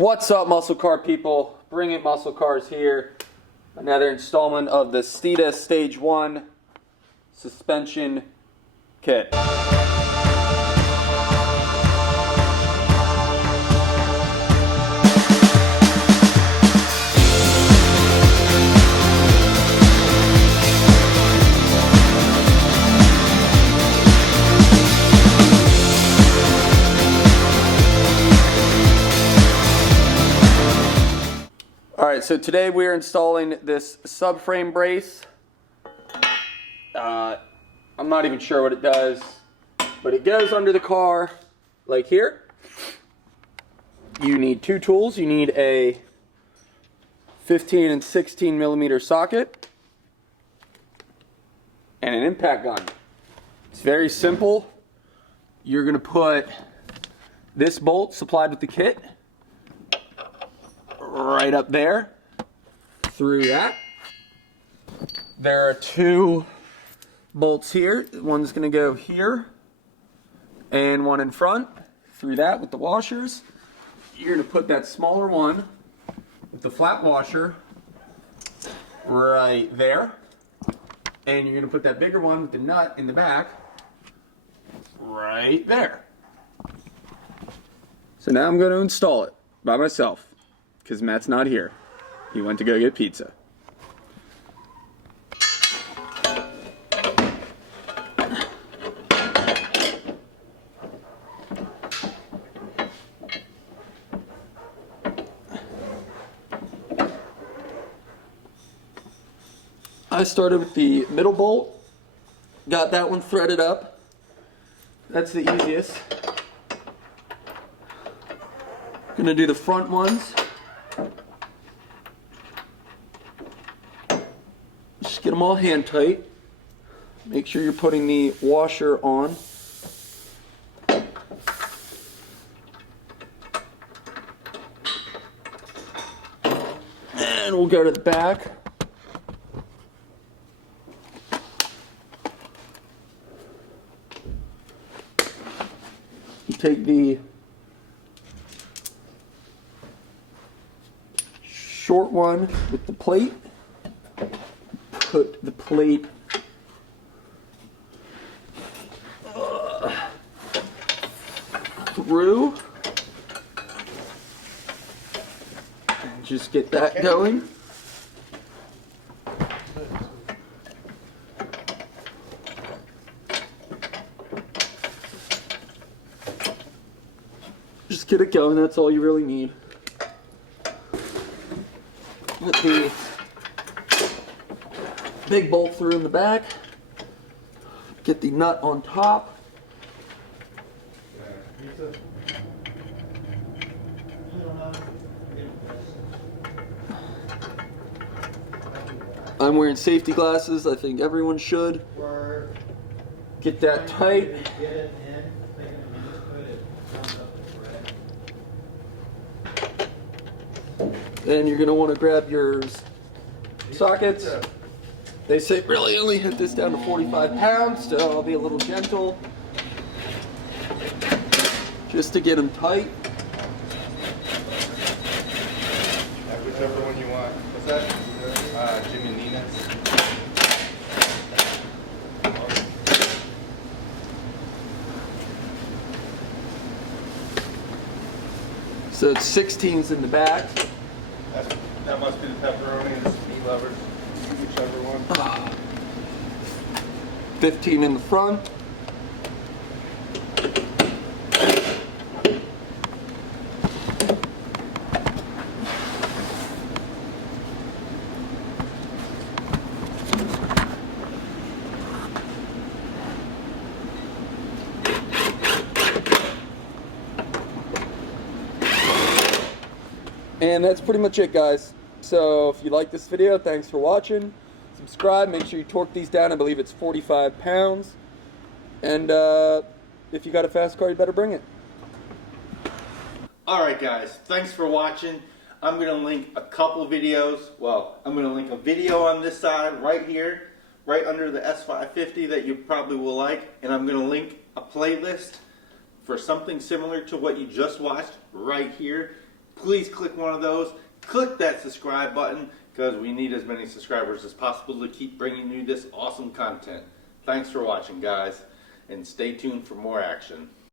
What's up, muscle car people? Bring It Muscle Cars here. Another installment of the Steeda Stage 1 suspension kit. Alright, so today we're installing this subframe brace. I'm not even sure what it does, but it goes under the car like here. You need two tools. You need a 15 and 16 millimeter socket and an impact gun. It's very simple. You're going to put this bolt supplied with the kit right up there through that. There are two bolts here. One's going to go here and one in front through that with the washers. You're going to put that smaller one with the flat washer right there, and you're going to put that bigger one with the nut in the back right there. So now I'm going to install it by myself because Matt's not here. He went to go get pizza. I started with the middle bolt, got that one threaded up. That's the easiest. Gonna do the front ones. Just get them all hand tight. Make sure you're putting the washer on. And we'll go to the back. Take the short one with the plate, put the plate through, and just get that going. Just get it going, that's all you really need. Put the big bolt through in the back. Get the nut on top. I'm wearing safety glasses, I think everyone should. Get that tight. And you're going to want to grab your sockets. They say really only hit this down to 45 pounds, so I'll be a little gentle just to get them tight. Whichever one you want. What's that? Jimmy Nina's. So it's 16s in the back. That must be the pepperoni and the meat lovers. Whichever one. 15 in the front. And that's pretty much it, guys. So if you like this video, thanks for watching. Subscribe, make sure you torque these down. I believe it's 45 pounds. And if you got a fast car, you better bring it. Alright guys, thanks for watching. I'm going to link a couple videos. Well, I'm going to link a video on this side right here, right under the S550 that you probably will like. And I'm going to link a playlist for something similar to what you just watched right here. please click one of those. Click that subscribe button because we need as many subscribers as possible to keep bringing you this awesome content. Thanks for watching, guys, and stay tuned for more action.